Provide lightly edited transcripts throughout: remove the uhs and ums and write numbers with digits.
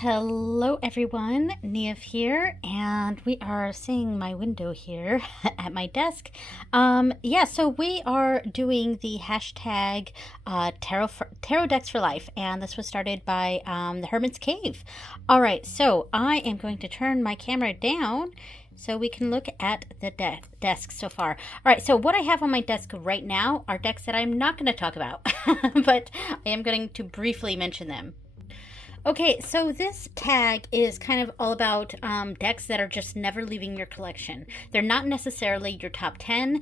Hello everyone, Nev here, and we are seeing my window here at my desk. So we are doing the hashtag tarot decks for life, and this was started by the Hermit's Cave. All right, so I am going to turn my camera down so we can look at the desk so far. All right, so what I have on my desk right now are decks that I'm not going to talk about, but I am going to briefly mention them. Okay, so this tag is kind of all about decks that are just never leaving your collection. They're not necessarily your top 10.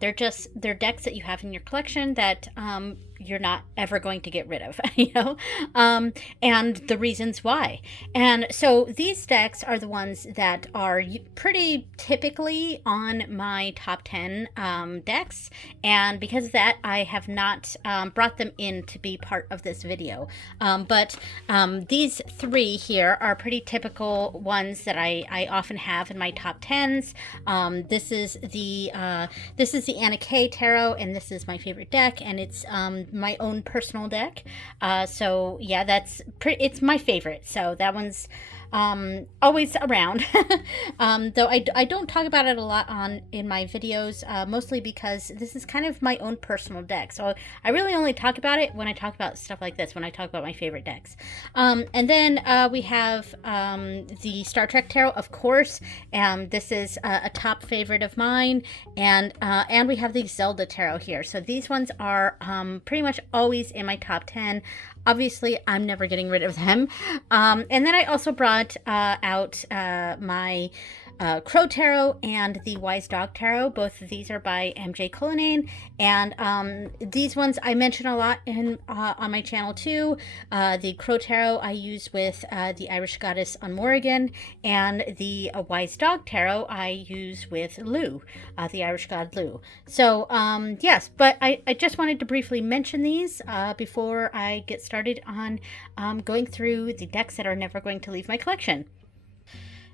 They're decks that you have in your collection that you're not ever going to get rid of, and the reasons why. And so these decks are the ones that are pretty typically on my top 10 decks. And because of that, I have not brought them in to be part of this video. But these three here are pretty typical ones that I often have in my top 10s. This is the Anima Tarot, and this is my favorite deck, and it's my own personal deck. So yeah, it's my favorite. So that one's always around. Though I don't talk about it a lot in my videos, mostly because this is kind of my own personal deck. So I really only talk about it when I talk about stuff like this, when I talk about my favorite decks. And then we have the Star Trek Tarot, of course. This is a top favorite of mine. And we have the Zelda Tarot here. So these ones are pretty much always in my top 10. Obviously, I'm never getting rid of them. And then I also brought out my Crow Tarot and the Wise Dog Tarot. Both of these are by MJ Cullinane, and these ones I mention a lot on my channel too. The Crow Tarot I use with the Irish Goddess on Morrigan, and the Wise Dog Tarot I use with Lou, the Irish God Lou. So yes, but I just wanted to briefly mention these before I get started on going through the decks that are never going to leave my collection.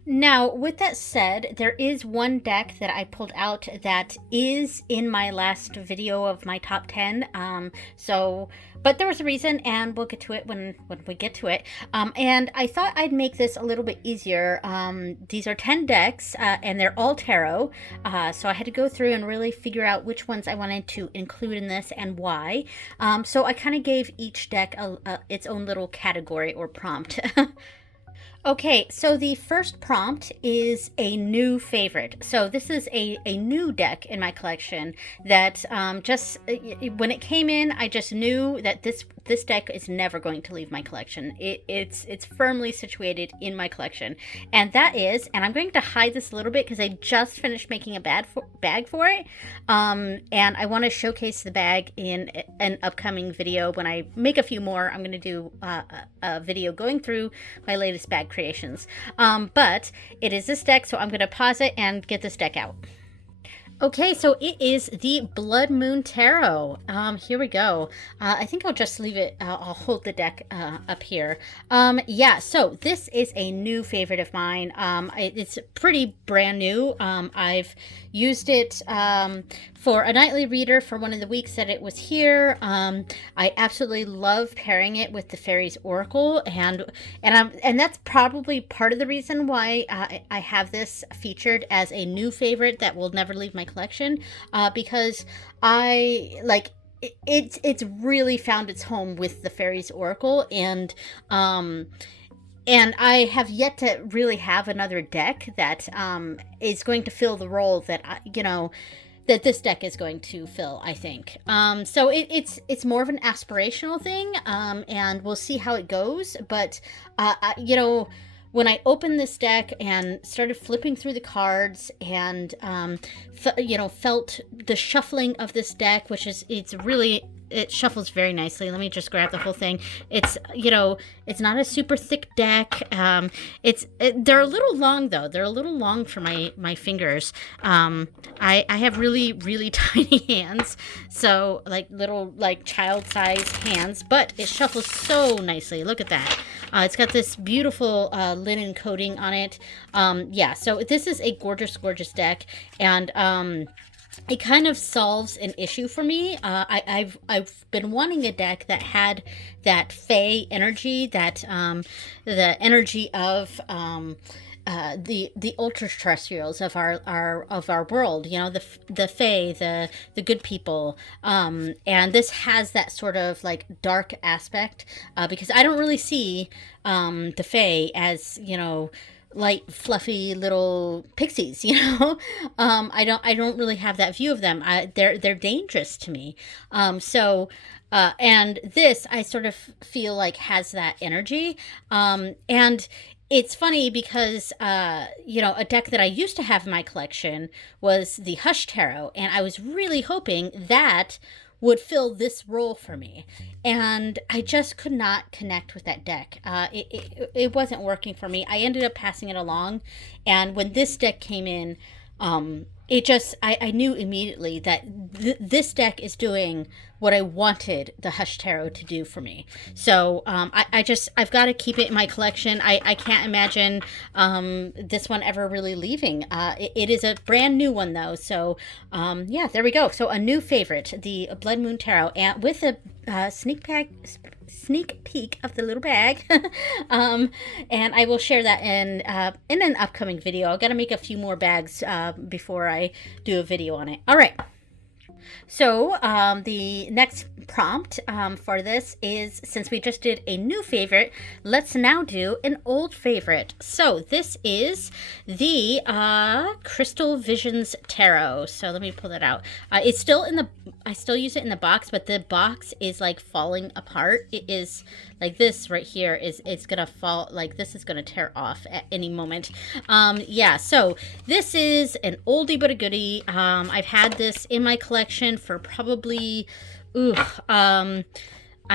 Now, with that said, there is one deck that I pulled out that is in my last video of my top 10. But there was a reason, and we'll get to it when we get to it. And I thought I'd make this a little bit easier. These are 10 decks, and they're all tarot. So I had to go through and really figure out which ones I wanted to include in this and why. So I kind of gave each deck its own little category or prompt. Okay, so the first prompt is a new favorite. So this is a new deck in my collection that when it came in, I just knew that this deck is never going to leave my collection. It's firmly situated in my collection. And that is, and I'm going to hide this a little bit because I just finished making a bag for it. And I want to showcase the bag in an upcoming video. When I make a few more, I'm going to do a video going through my latest bag creations. But it is this deck, so I'm going to pause it and get this deck out. Okay, so it is the Blood Moon Tarot. Here we go. I think I'll just leave it, I'll hold the deck up here. So this is a new favorite of mine. It's pretty brand new. I've used it for a nightly reader for one of the weeks that it was here. I absolutely love pairing it with the Fairies Oracle, and that's probably part of the reason why I have this featured as a new favorite that will never leave my collection, because it's really found its home with the Fairies Oracle, and I have yet to really have another deck that is going to fill the role that that this deck is going to fill, I think. So it's more of an aspirational thing, and we'll see how it goes. But when I opened this deck and started flipping through the cards and felt the shuffling of this deck, it shuffles very nicely. Let me just grab the whole thing. It's not a super thick deck. They're a little long though. They're a little long for my fingers. I have really, really tiny hands, so little child-sized hands, but it shuffles so nicely. Look at that. It's got this beautiful linen coating on it. So this is a gorgeous, gorgeous deck, and it kind of solves an issue for me. I've been wanting a deck that had that Fae energy, that the energy of the ultra terrestrials of our world. You know, the Fae, the good people. And this has that sort of like dark aspect, because I don't really see the Fae as, you know, light fluffy little pixies, you know. I don't really have that view of them. They're dangerous to me. And this I sort of feel like has that energy. And it's funny because you know, a deck that I used to have in my collection was the Hush Tarot, and I was really hoping that would fill this role for me, and I just could not connect with that deck. It wasn't working for me. I ended up passing it along, and when this deck came in, it just, I knew immediately that this deck is doing what I wanted the Hush Tarot to do for me. So I've got to keep it in my collection. I can't imagine this one ever really leaving. It is a brand new one though. So yeah, there we go. So a new favorite, the Blood Moon Tarot, and with a sneak peek of the little bag. And I will share that in an upcoming video. I've got to make a few more bags before I do a video on it. All right. So the next prompt for this is, since we just did a new favorite, let's now do an old favorite. So this is the Crystal Visions Tarot. So let me pull that out. It's still in the, I still use it in the box, but the box is like falling apart. It is like this right here is, it's gonna fall, like this is gonna tear off at any moment. Yeah, so this is an oldie but a goodie. I've had this in my collection for probably, I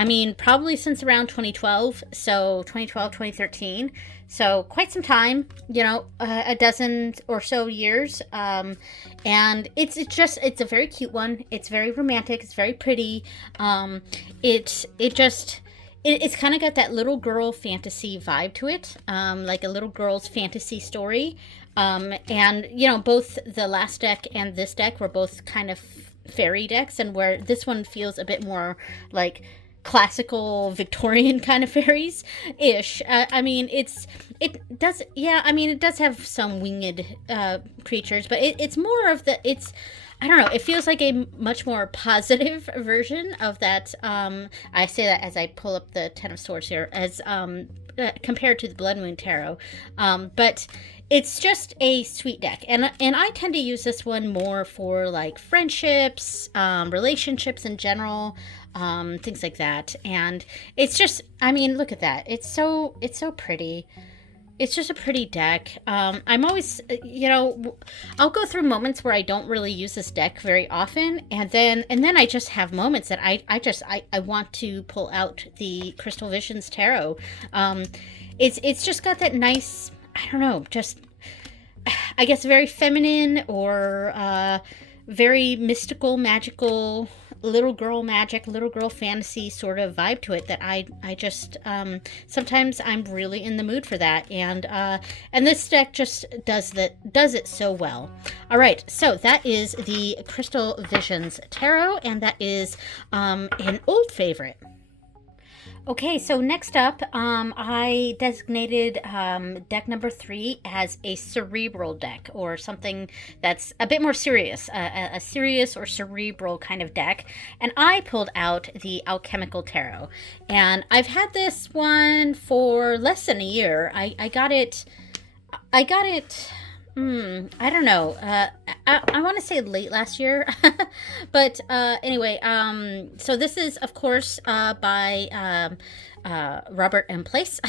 mean, probably since around 2012. So 2012, 2013. So quite some time, you know, a dozen or so years. And it's a very cute one. It's very romantic. It's very pretty. It's kind of got that little girl fantasy vibe to it, like a little girl's fantasy story. And, you know, both the last deck and this deck were both kind of fairy decks, and where this one feels a bit more like classical Victorian kind of fairies ish. I mean, it does have some winged creatures, but it's more of the, I don't know, it feels like a much more positive version of that. I say that as I pull up the Ten of Swords here, as compared to the Blood Moon Tarot. But it's just a sweet deck, and I tend to use this one more for like friendships, relationships in general, things like that. And it's just, I mean, look at that. It's so pretty. It's just a pretty deck. I'm always, you know, I'll go through moments where I don't really use this deck very often, and then I just have moments that I want to pull out the Crystal Visions Tarot. It's just got that nice, I don't know, just, I guess, very feminine or very mystical, magical, little girl magic, little girl fantasy sort of vibe to it that I just, sometimes I'm really in the mood for that. And this deck just does it so well. All right, so that is the Crystal Visions Tarot, and that is an old favorite. Okay, so next up, I designated deck number 3 as a cerebral deck, or something that's a bit more serious, a serious or cerebral kind of deck. And I pulled out the Alchemical Tarot. And I've had this one for less than a year. I got it, I don't know. I want to say late last year. But anyway, so this is, of course, by Robert M. Place.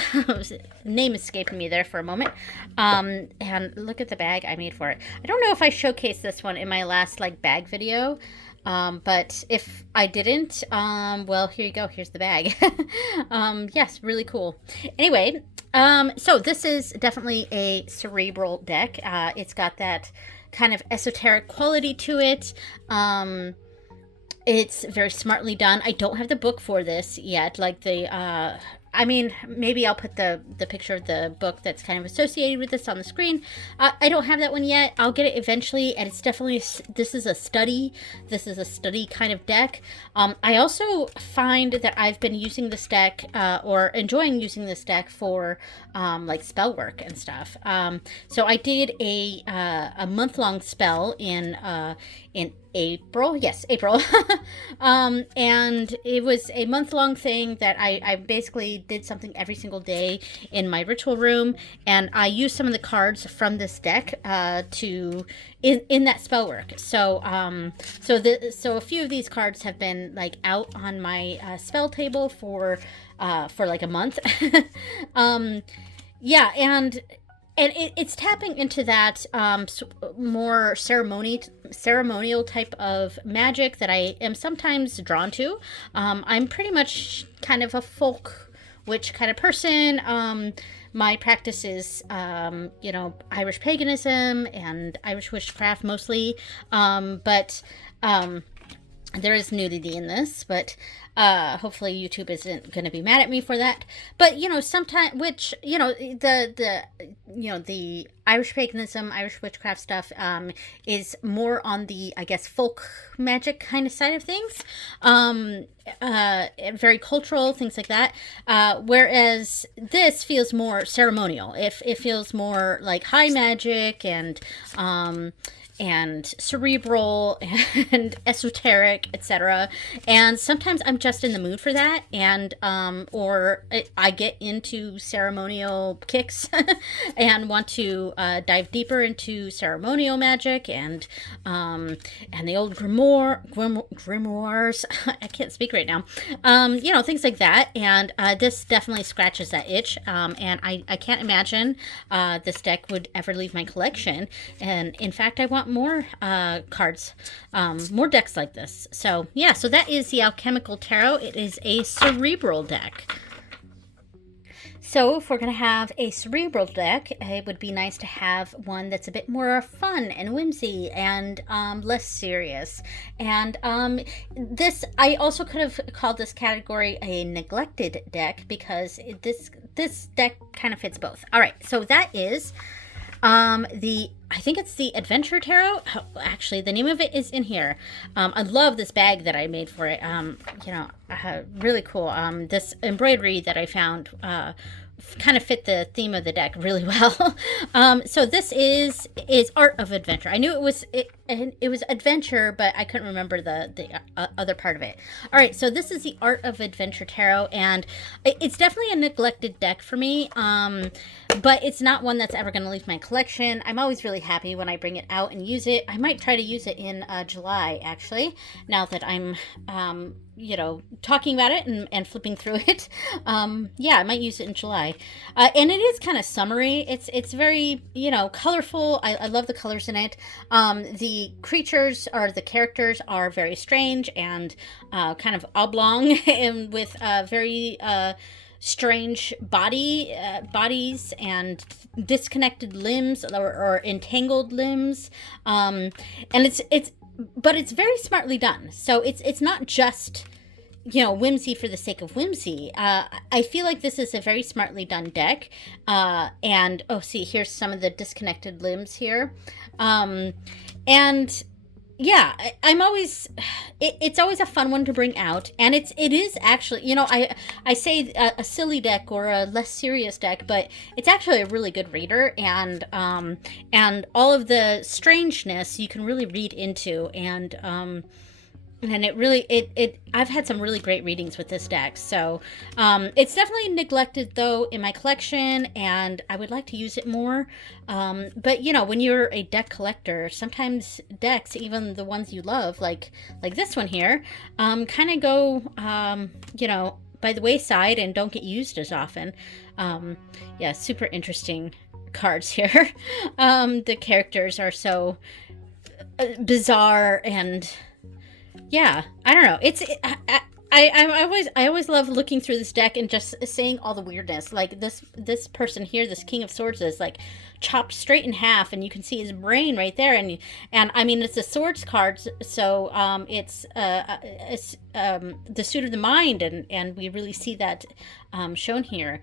Name escaping me there for a moment. And look at the bag I made for it. I don't know if I showcased this one in my last like bag video. But if I didn't, well, here you go. Here's the bag. Yes, really cool. Anyway, so this is definitely a cerebral deck. It's got that kind of esoteric quality to it. It's very smartly done. I don't have the book for this yet. Like the, I mean, maybe I'll put the picture of the book that's kind of associated with this on the screen. I don't have that one yet. I'll get it eventually, and it's definitely, this is a study. This is a study kind of deck. I also find that I've been using this deck, or enjoying using this deck for like spell work and stuff. So I did a month-long spell in April. Yes, April. And it was a month-long thing that I basically did something every single day in my ritual room, and I used some of the cards from this deck in that spell work. So so a few of these cards have been like out on my spell table for like a month. Yeah, and it's tapping into that more ceremonial type of magic that I am sometimes drawn to. I'm pretty much kind of a folk witch kind of person. My practice is, Irish paganism and Irish witchcraft mostly. But there is nudity in this, but hopefully YouTube isn't going to be mad at me for that. But sometimes, which the Irish paganism, Irish witchcraft stuff is more on the, I guess, folk magic kind of side of things. Very cultural, things like that. Whereas this feels more ceremonial. It feels more like high magic and cerebral and esoteric, etc. And sometimes I'm just in the mood for that, and or I get into ceremonial kicks and want to dive deeper into ceremonial magic and the old grimoires. I can't speak right now. Things like that. And this definitely scratches that itch. And I can't imagine this deck would ever leave my collection. And in fact, I want more cards, more decks like this. So yeah, so that is the Alchemical Tarot. It is a Cerebral deck. So if we're going to have a Cerebral deck, it would be nice to have one that's a bit more fun and whimsy and less serious. And this, I also could have called this category a neglected deck, because this deck kind of fits both. All right, so that is I think it's the Adventure Tarot. Oh, actually, the name of it is in here. I love this bag that I made for it. Really cool. This embroidery that I found kind of fit the theme of the deck really well. So this is Art of Adventure. I knew it was adventure, but I couldn't remember the other part of it. All right, so this is the Art of Adventure Tarot, and it's definitely a neglected deck for me. But it's not one that's ever going to leave my collection. I'm always really happy when I bring it out and use it. I might try to use it in July, actually, now that I'm talking about it and flipping through it. Yeah, I might use it in July. And it is kind of summery. It's very, colorful. I love the colors in it. The creatures, or the characters, are very strange and kind of oblong and with very strange bodies and disconnected limbs or entangled limbs. And but it's very smartly done. So it's not just, whimsy for the sake of whimsy. I feel like this is a very smartly done deck. And, see, here's some of the disconnected limbs here. And yeah, I'm always, it's always a fun one to bring out. And it is actually, I say a silly deck or a less serious deck, but it's actually a really good reader. And all of the strangeness you can really read into. And it really, I've had some really great readings with this deck. So it's definitely neglected, though, in my collection, and I would like to use it more. But, when you're a deck collector, sometimes decks, even the ones you love, like this one here, kind of go, by the wayside and don't get used as often. Yeah, super interesting cards here. The characters are so bizarre and... yeah, I don't know. I always love looking through this deck and just seeing all the weirdness. Like this person here, this King of Swords, is like chopped straight in half, and you can see his brain right there. And I mean, it's a swords card, so it's the suit of the mind, and we really see that shown here.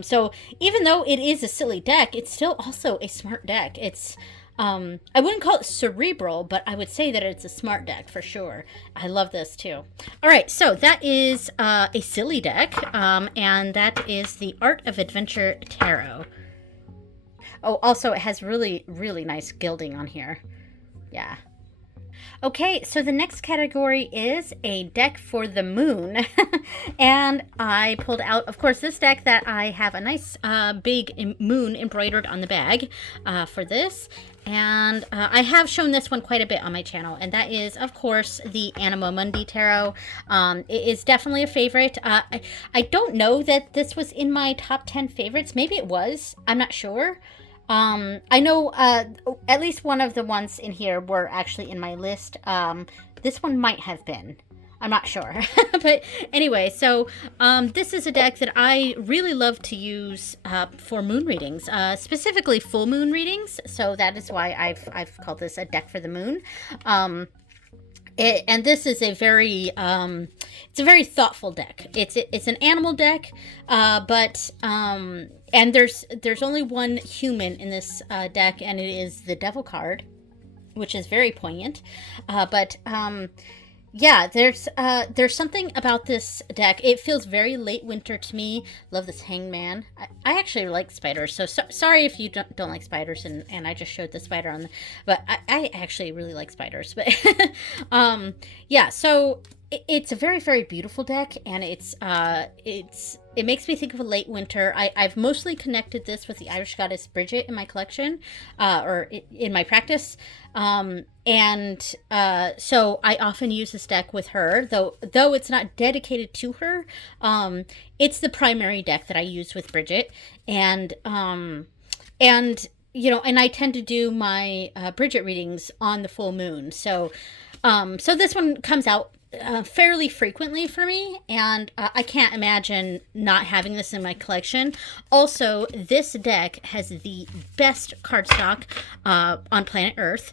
So even though it is a silly deck, it's still also a smart deck. It's I wouldn't call it cerebral, but I would say that it's a smart deck for sure. I love this too. All right, so that is a silly deck, and that is the Art of Adventure Tarot. Oh, also it has really, really nice gilding on here. Yeah. Okay, so the next category is a deck for the moon. And I pulled out, of course, this deck that I have a nice big moon embroidered on the bag for this. And I have shown this one quite a bit on my channel, and that is, of course, the Anima Mundi Tarot. It is definitely a favorite. I don't know that this was in my top 10 favorites. Maybe it was. I'm not sure. I know at least one of the ones in here were actually in my list. This one might have been. I'm not sure. But anyway, so this is a deck that I really love to use for moon readings, specifically full moon readings. So that is why I've called this a deck for the moon. And this is a very it's a very thoughtful deck. It's an animal deck, but and there's only one human in this deck, and it is the Devil card, which is very poignant. But yeah, there's something about this deck. It feels very late winter to me. Love this hangman. I actually like spiders, so sorry if you don't like spiders, and I just showed the spider on the, but I actually really like spiders. But yeah, so it's a very, very beautiful deck, and it makes me think of a late winter. I've mostly connected this with the Irish goddess Bridget in my collection, or in my practice. And so I often use this deck with her, though it's not dedicated to her. It's the primary deck that I use with Bridget, and you know, and I tend to do my Bridget readings on the full moon. So this one comes out fairly frequently for me, and I can't imagine not having this in my collection. Also, this deck has the best cardstock on planet Earth.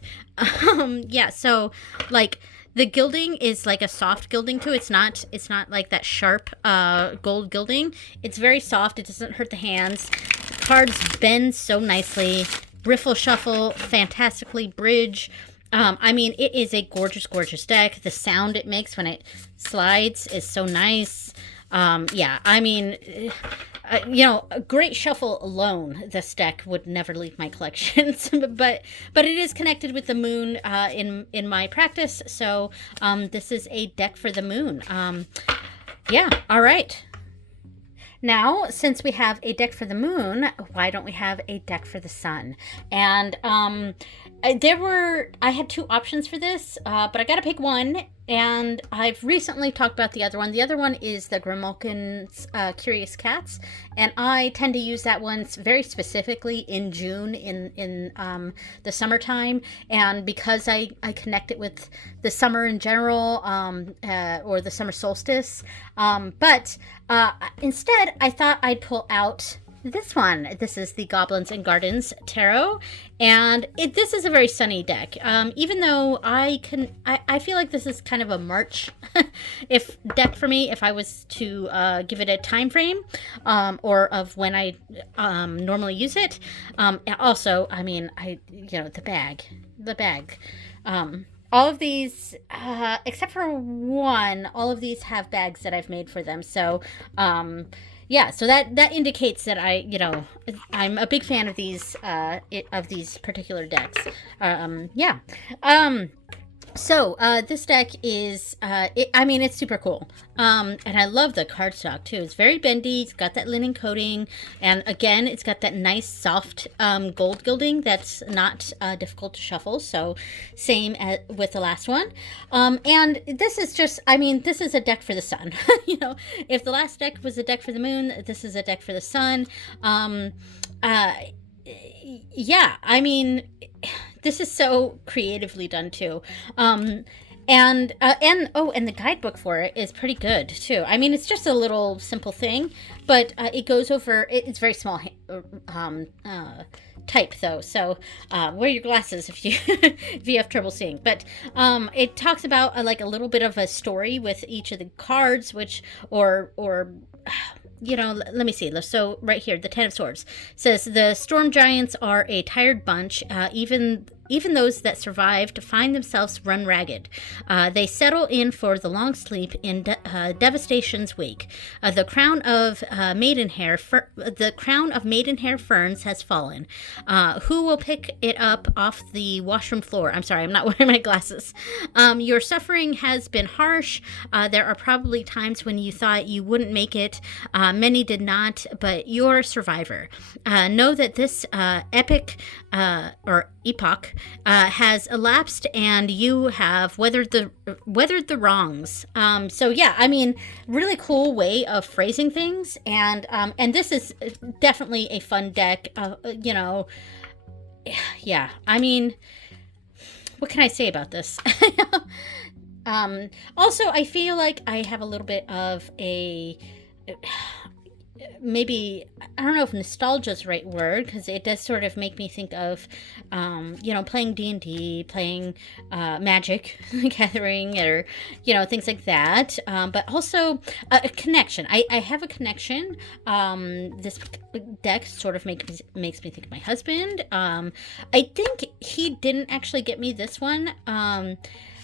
Yeah, so like the gilding is like a soft gilding too. It's not like that sharp gold gilding. It's very soft. It doesn't hurt the hands. Cards bend so nicely. Riffle shuffle fantastically. Bridge. I mean, it is a gorgeous, gorgeous deck. The sound it makes when it slides is so nice. Yeah, I mean, you know, a great shuffle alone, this deck would never leave my collections. but it is connected with the moon in my practice. So this is a deck for the moon. Yeah, all right. Now, since we have a deck for the moon, why don't we have a deck for the sun? And I had two options for this, but I gotta pick one, and I've recently talked about the other one. The other one is the Grimalkin's Curious Cats, and I tend to use that one very specifically in June in the summertime, and because I connect it with the summer in general, or the summer solstice, but instead I thought I'd pull out this one. This is the Goblins and Gardens Tarot, and this is a very sunny deck. Even though I feel like this is kind of a March deck for me, if I was to give it a time frame, or of when I normally use it. Also, I mean, the bag. All of these, except for one, all of these have bags that I've made for them. So, yeah, so that indicates that I'm a big fan of these particular decks. Yeah. So this deck is it's super cool. And I love the cardstock too. It's very bendy. It's got that linen coating, and again, it's got that nice soft gold gilding that's not difficult to shuffle. So same with the last one. And this is just, this is a deck for the sun. If the last deck was a deck for the moon, this is a deck for the sun. Yeah, this is so creatively done too. And the guidebook for it is pretty good too. I mean, it's just a little simple thing, but it goes over. It's very small type though, so wear your glasses if you if you have trouble seeing. But it talks about like a little bit of a story with each of the cards, which or let me see. So right here, the Ten of Swords says the storm giants are a tired bunch. Even those that survive to find themselves run ragged. They settle in for the long sleep in devastation's wake. The crown of maidenhair ferns has fallen. Who will pick it up off the washroom floor? I'm sorry, I'm not wearing my glasses. Your suffering has been harsh. There are probably times when you thought you wouldn't make it. Many did not, but you're a survivor. Know that this epoch has elapsed, and you have weathered the wrongs. So yeah, I mean, really cool way of phrasing things, and this is definitely a fun deck. Yeah. I mean, what can I say about this? Also, I feel like I have a little bit of a maybe, I don't know if nostalgia is the right word, because it does sort of make me think of playing D&D, playing Magic Gathering, or things like that, but also a connection. I have a connection. This deck sort of makes me think of my husband. I think he didn't actually get me this one.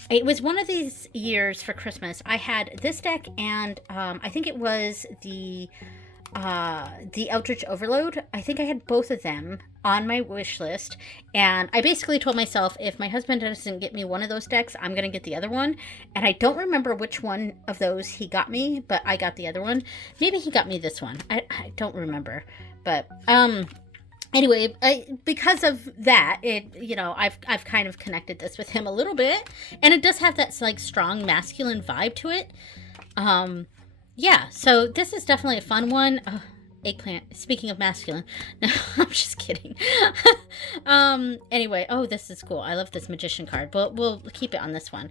It was one of these years for Christmas. I had this deck, and I think it was the Eldritch Overload. I think I had both of them on my wish list, and I basically told myself, if my husband doesn't get me one of those decks, I'm gonna get the other one. And I don't remember which one of those he got me, but I got the other one. Maybe he got me this one. I don't remember, but anyway, because of that, I've kind of connected this with him a little bit, and it does have that like strong masculine vibe to it. Yeah, so this is definitely a fun one. Eggplant. Speaking of masculine. No, I'm just kidding. Anyway, this is cool. I love this magician card. We'll keep it on this one.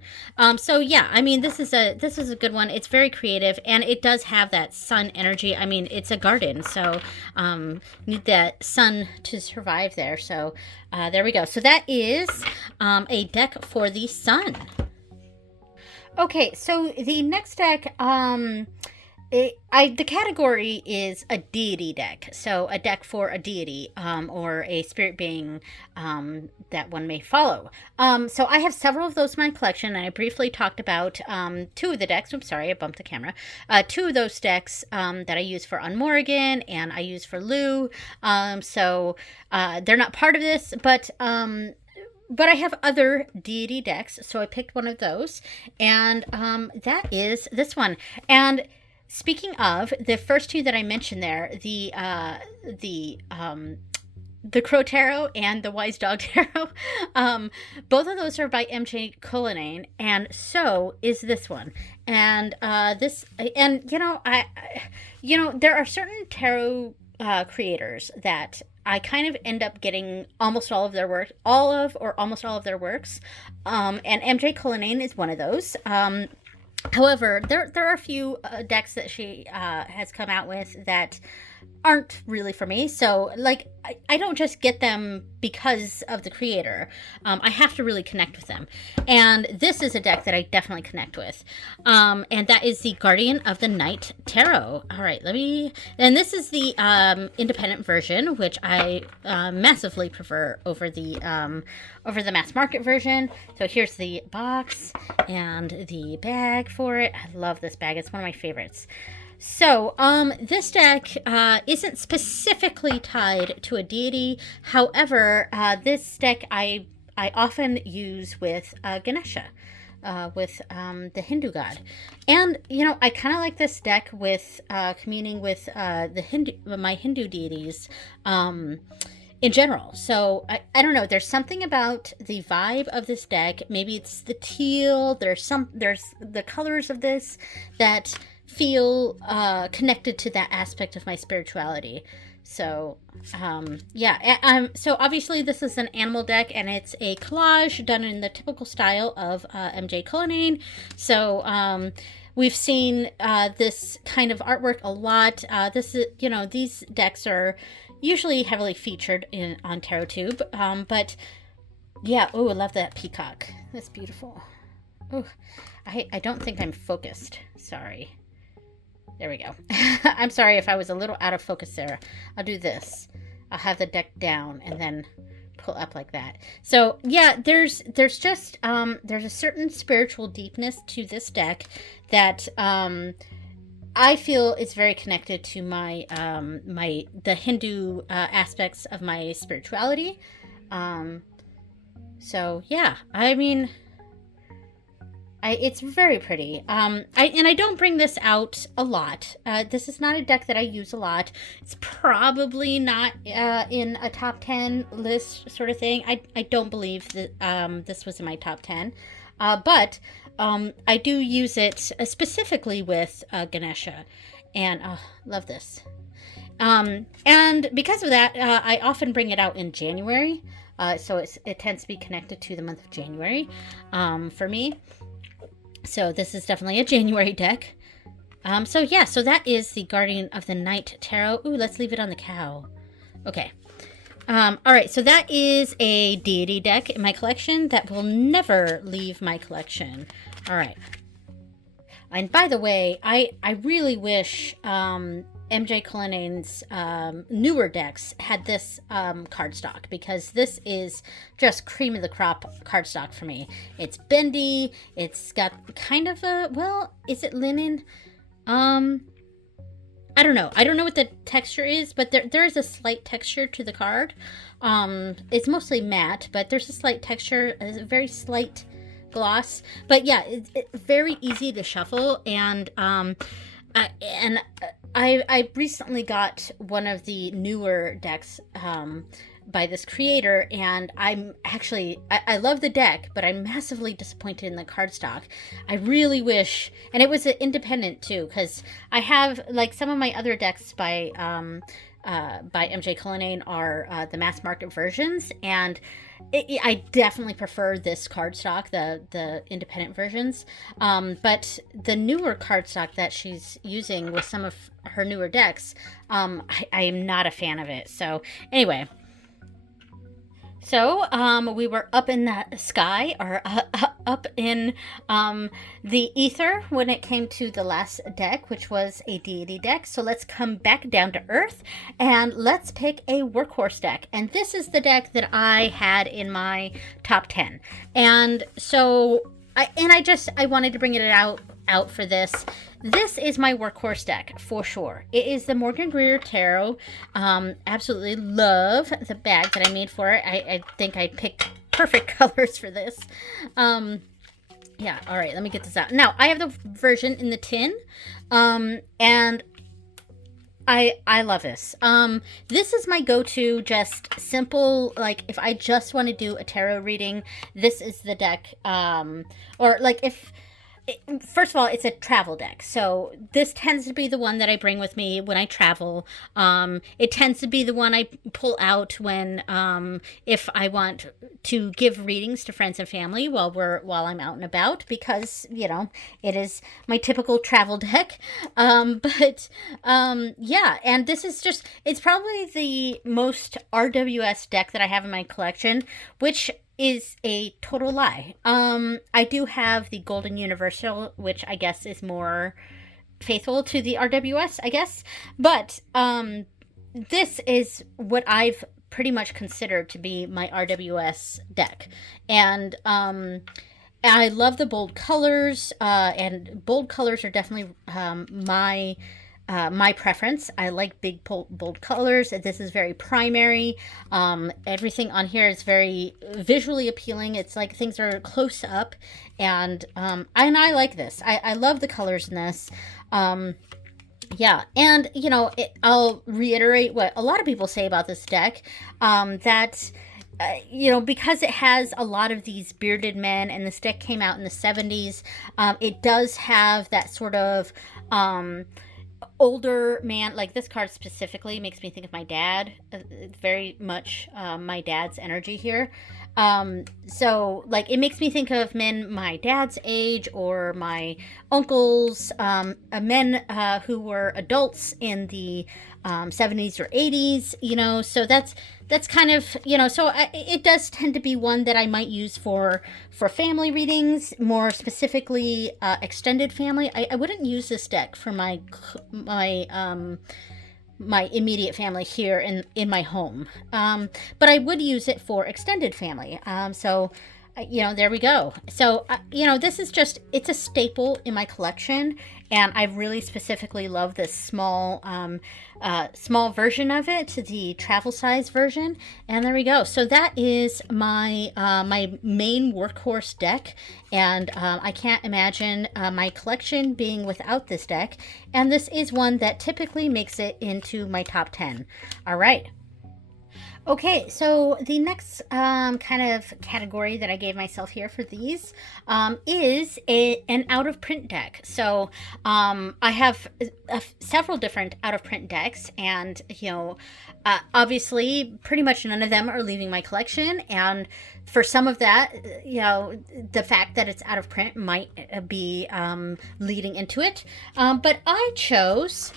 So yeah, I mean, this is a good one. It's very creative, and it does have that sun energy. I mean, it's a garden, so need that sun to survive there. So there we go. So that is a deck for the sun. Okay, so the next deck, the category is a deity deck. So a deck for a deity, or a spirit being, that one may follow. So I have several of those in my collection, and I briefly talked about, two of the decks. Oops, sorry, I bumped the camera. Two of those decks, that I use for Unmorrigan, and I use for Lou. So they're not part of this, but I have other deity decks, so I picked one of those, and that is this one. And speaking of, the first two that I mentioned there, the Crow Tarot and the Wise Dog Tarot, both of those are by MJ Cullinane, and so is this one. And there are certain tarot creators that I kind of end up getting almost all of their work, almost all of their works, and MJ Cullinane is one of those. However, there are a few decks that she has come out with that aren't really for me. So, like, I don't just get them because of the creator. I have to really connect with them. And this is a deck that I definitely connect with. And that is the Guardian of the Night Tarot. All right, and this is the independent version, which I massively prefer over the mass market version. So here's the box and the bag for it. I love this bag. It's one of my favorites. So, this deck isn't specifically tied to a deity. However, this deck I often use with Ganesha, with the Hindu god. And, I kind of like this deck with communing with my Hindu deities in general. So, I don't know. There's something about the vibe of this deck. Maybe it's the teal. There's the colors of this that feel connected to that aspect of my spirituality. So, yeah. So obviously this is an animal deck, and it's a collage done in the typical style of MJ Cullinane. So, we've seen this kind of artwork a lot. This is, these decks are usually heavily featured on TarotTube. But yeah, oh, I love that peacock. That's beautiful. Oh, I don't think I'm focused. Sorry. There we go. I'm sorry if I was a little out of focus there. I'll do this. I'll have the deck down and then pull up like that. So yeah, there's just there's a certain spiritual deepness to this deck that I feel is very connected to my the Hindu aspects of my spirituality. So yeah, I mean, it's very pretty. I don't bring this out a lot. This is not a deck that I use a lot. It's probably not in a top 10 list sort of thing. I don't believe that this was in my top 10. But I do use it specifically with Ganesha. And love this. And because of that, I often bring it out in January. So it tends to be connected to the month of January for me. So this is definitely a January deck. So yeah, so that is the Guardian of the Night Tarot. Ooh, let's leave it on the cow. Okay. All right, so that is a Deity deck in my collection that will never leave my collection. All right. And by the way, I really wish MJ Cullinane's newer decks had this cardstock, because this is just cream of the crop cardstock for me. It's bendy. It's got kind of a, well, is it linen? I don't know. I don't know what the texture is, but there is a slight texture to the card. It's mostly matte, but there's a slight texture, a very slight gloss. But yeah, it's very easy to shuffle, and I recently got one of the newer decks by this creator, and I'm actually, I love the deck, but I'm massively disappointed in the cardstock. I really wish, and it was an independent too, because I have, like, some of my other decks by MJ Cullinane are the mass market versions, and I definitely prefer this cardstock, the independent versions. But the newer cardstock that she's using with some of her newer decks, I am not a fan of it. So anyway. So, we were up in the sky, or up in the ether when it came to the last deck, which was a Deity deck. So let's come back down to earth, and let's pick a Workhorse deck. And this is the deck that I had in my top 10. And so, I wanted to bring it out for this. This is my Workhorse deck for sure. It is the Morgan Greer Tarot. Absolutely love the bag that I made for it. I think I picked perfect colors for this. Yeah, all right, let me get this out. Now, I have the version in the tin, and I love this. This is my go-to, just simple, like, if I just want to do a tarot reading, this is the deck. Or, like, first of all, it's a travel deck, so this tends to be the one that I bring with me when I travel. It tends to be the one I pull out when, if I want to give readings to friends and family while I'm out and about, because, it is my typical travel deck. Yeah, and this is just, it's probably the most RWS deck that I have in my collection, which is a total lie. I do have the Golden Universal, which I guess is more faithful to the RWS, I guess. But this is what I've pretty much considered to be my RWS deck. And I love the bold colors, and bold colors are definitely my preference. I like big, bold colors. This is very primary. Everything on here is very visually appealing. It's like things are close up, and I like this. I love the colors in this. Yeah, and I'll reiterate what a lot of people say about this deck, that because it has a lot of these bearded men, and this deck came out in the 70s, it does have that sort of older man. Like this card specifically makes me think of my dad. Very much my dad's energy here. So like it makes me think of men my dad's age or my uncles, men who were adults in the 70s or 80s, you know. So that's kind of, you know, so it does tend to be one that I might use for family readings, more specifically extended family. I wouldn't use this deck for my immediate family here in my home, but I would use it for extended family. So you know, there we go. So you know, this is just, it's a staple in my collection, and I really specifically love this small small version of it, the travel size version. And there we go. So that is my my main Workhorse deck, and I can't imagine my collection being without this deck, and this is one that typically makes it into my top 10. All right. Okay, so the next kind of category that I gave myself here for these is an out-of-print deck. So I have several different out-of-print decks, and, you know, obviously pretty much none of them are leaving my collection, and for some of that, you know, the fact that it's out of print might be leading into it. But I chose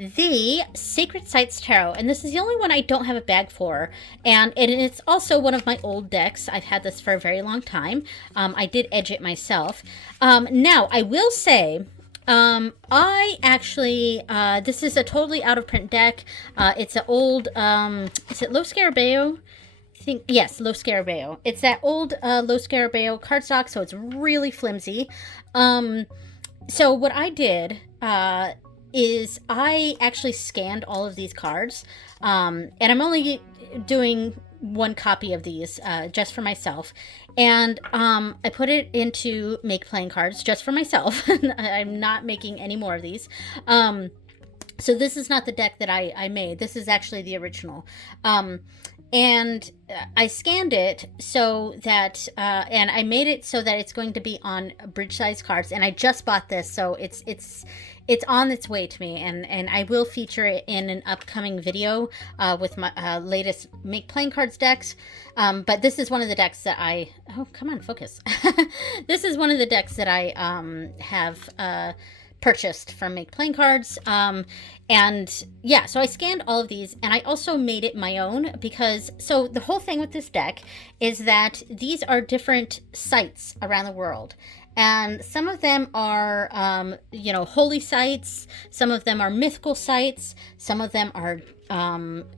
the Sacred Sites Tarot, and this is the only one I don't have a bag for, and it's also one of my old decks. I've had this for a very long time. I did edge it myself. Now, I will say, I actually, this is a totally out of print deck. It's an old, is it Lo Scarabeo? Yes, Lo Scarabeo. It's that old Lo Scarabeo cardstock, so it's really flimsy. So what I did is I actually scanned all of these cards, and I'm only doing one copy of these just for myself, and I put it into MakePlayingCards just for myself. I'm not making any more of these. So this is not the deck that I made. This is actually the original. And I scanned it so that, and I made it so that it's going to be on bridge size cards. And I just bought this, so it's on its way to me, and I will feature it in an upcoming video with my latest MakePlayingCards decks. But this is one of the decks that I, oh, come on, focus. This is one of the decks that I have purchased from MakePlayingCards. And yeah, so I scanned all of these, and I also made it my own, because so the whole thing with this deck is that these are different sites around the world. And some of them are, you know, holy sites. Some of them are mythical sites. Some of them are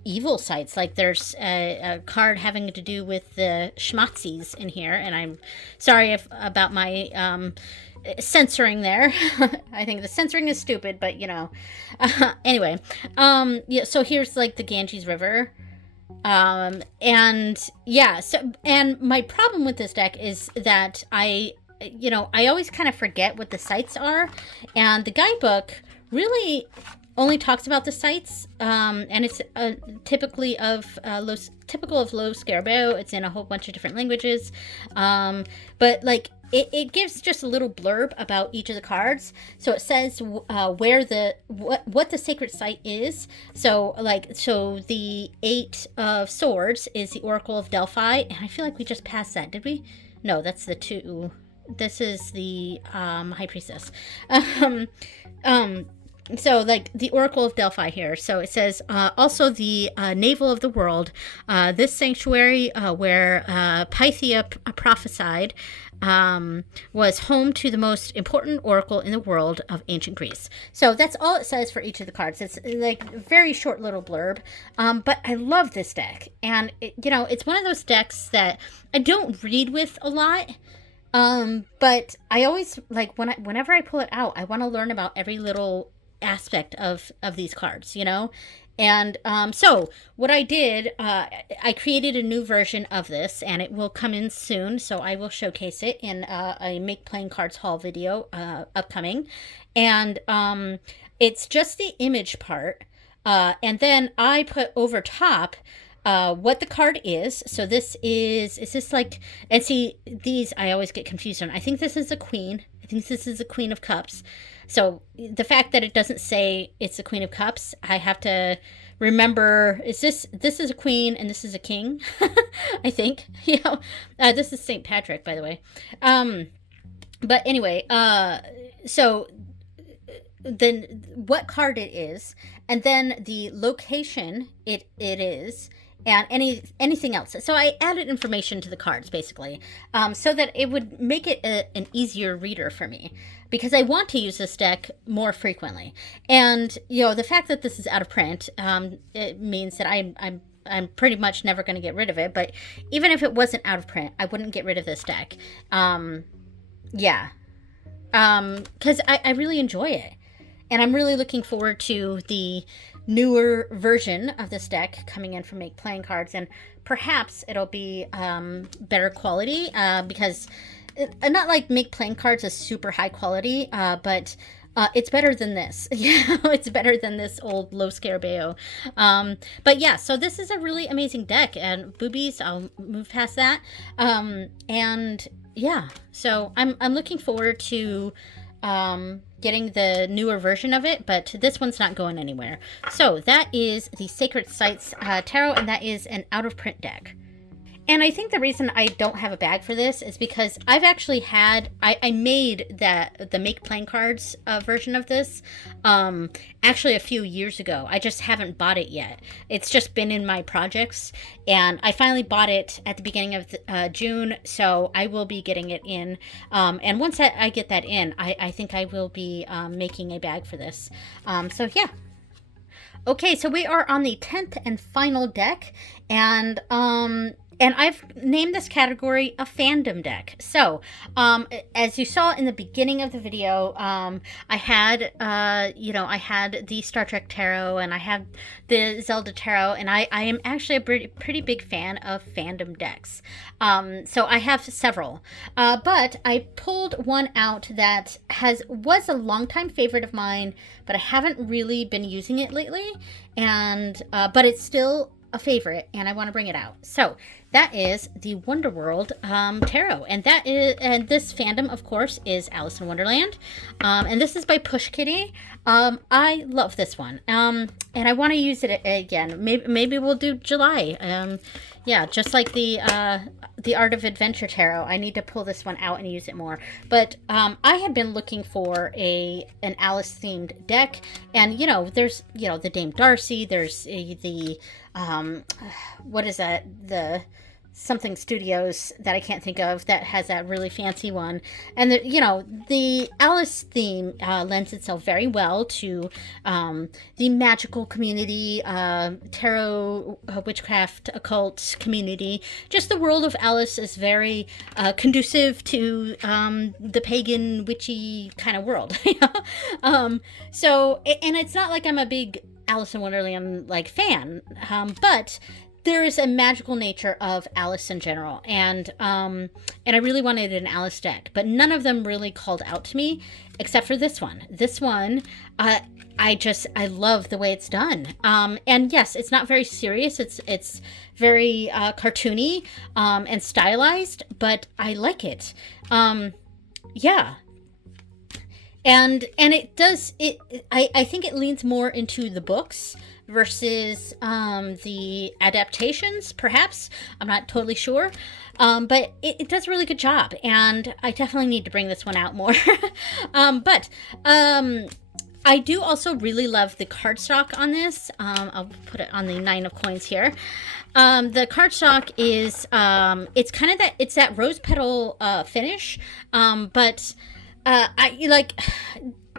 evil sites. Like there's a card having to do with the schmatzis in here. And I'm sorry about my censoring there. I think the censoring is stupid, but you know. Anyway, yeah. So here's like the Ganges River. And yeah. So, and my problem with this deck is that I always kind of forget what the sites are, and the guidebook really only talks about the sites, and it's typical of Lo Scarabeo. It's in a whole bunch of different languages, but like it gives just a little blurb about each of the cards. So it says where what the sacred site is. So the 8 of Swords is the Oracle of Delphi, and I feel like we just passed that. Did we? No, that's the 2. This is the High Priestess. So like the Oracle of Delphi here. So it says also the navel of the world. This sanctuary where Pythia prophesied was home to the most important oracle in the world of ancient Greece. So that's all it says for each of the cards. It's like a very short little blurb. But I love this deck, and it's one of those decks that I don't read with a lot. But I always like whenever I pull it out, I want to learn about every little aspect of these cards, and so what I did, I created a new version of this, and it will come in soon, so I will showcase it in a Make Playing Cards haul video upcoming. And it's just the image part, and then I put over top what the card is. So this is this like, and see, these I always get confused on. I think this is a queen. I think this is the Queen of Cups. So the fact that it doesn't say it's the Queen of Cups, I have to remember, this is a queen and this is a king. I think, this is St. Patrick, by the way. But anyway, so then what card it is, and then the location it is, and anything else. So I added information to the cards, basically, so that it would make it an easier reader for me, because I want to use this deck more frequently. And the fact that this is out of print, it means that I'm pretty much never going to get rid of it. But even if it wasn't out of print, I wouldn't get rid of this deck. Yeah. Because I really enjoy it. And I'm really looking forward to the newer version of this deck coming in from Make Playing Cards. And perhaps it'll be better quality, because not like Make Playing Cards is super high quality, but it's better than this. It's better than this old low Scarabeo. But yeah, so this is a really amazing deck. And boobies, I'll move past that. And yeah, so I'm looking forward to getting the newer version of it, but this one's not going anywhere. So that is the Sacred Sites Tarot, and that is an out-of-print deck. And I think the reason I don't have a bag for this is because I've actually had, I made the Make Playing Cards version of this actually a few years ago. I just haven't bought it yet. It's just been in my projects, and I finally bought it at the beginning of June, so I will be getting it in. And once I get that in, I think I will be making a bag for this. So yeah. Okay, so we are on the 10th and final deck, and I've named this category a fandom deck. So, as you saw in the beginning of the video, I had the Star Trek Tarot, and I had the Zelda Tarot, and I am actually a pretty big fan of fandom decks. So I have several, but I pulled one out that was a longtime favorite of mine, but I haven't really been using it lately, and but it's still a favorite, and I want to bring it out. So that is the Wonderworld Tarot, and this fandom, of course, is Alice in Wonderland, and this is by Push Kitty. I love this one, and I want to use it again. Maybe we'll do July. Yeah, just like the Art of Adventure Tarot, I need to pull this one out and use it more. But I had been looking for an Alice themed deck, and there's the Dame Darcy, there's the what is that, the something studios that I can't think of that has that really fancy one. And the Alice theme lends itself very well to the magical community, tarot, witchcraft, occult community. Just the world of Alice is very conducive to the pagan, witchy kind of world. So, and it's not like I'm a big Alice in Wonderland fan, but there is a magical nature of Alice in general, and I really wanted an Alice deck, but none of them really called out to me, except for this one. This one, I love the way it's done. And yes, it's not very serious. It's very cartoony and stylized, but I like it. Yeah. And it does it. I think it leans more into the books versus the adaptations, perhaps. I'm not totally sure. But it does a really good job, and I definitely need to bring this one out more. But I do also really love the cardstock on this. I'll put it on the 9 of coins here. The cardstock is it's kind of that rose petal finish, but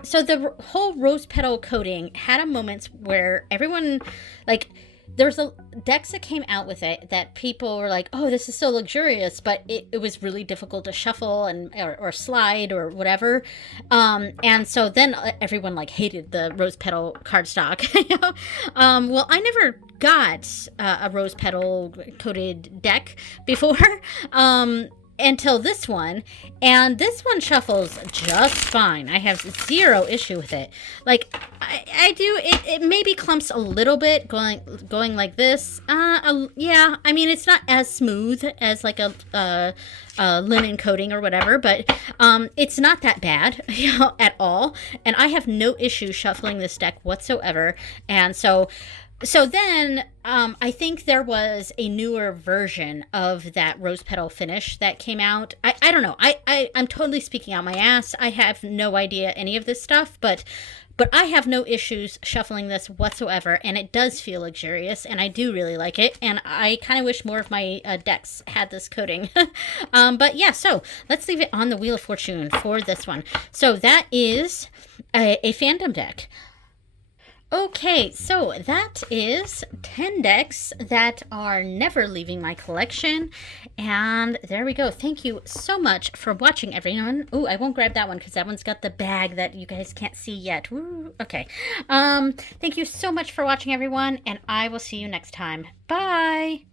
so the whole rose petal coating had a moment where everyone, there's decks that came out with it that people were like, oh, this is so luxurious, but it was really difficult to shuffle or slide or whatever. And so then everyone hated the rose petal cardstock. Well, I never got a rose petal coated deck before. until this one, and this one shuffles just fine. I have zero issue with it. Like, I do, it maybe clumps a little bit going like this. Yeah, I mean, it's not as smooth as like a linen coating or whatever, but it's not that bad, you know, at all. And I have no issue shuffling this deck whatsoever. And so then I think there was a newer version of that rose petal finish that came out. I don't know. I'm totally speaking out my ass. I have no idea any of this stuff, but I have no issues shuffling this whatsoever, and it does feel luxurious, and I do really like it, and I kind of wish more of my decks had this coating. But yeah, so let's leave it on the Wheel of Fortune for this one. So that is a Fandom deck. Okay, so that is 10 decks that are never leaving my collection. And there we go. Thank you so much for watching, everyone. Ooh, I won't grab that one because that one's got the bag that you guys can't see yet. Woo, okay. Thank you so much for watching, everyone, and I will see you next time. Bye!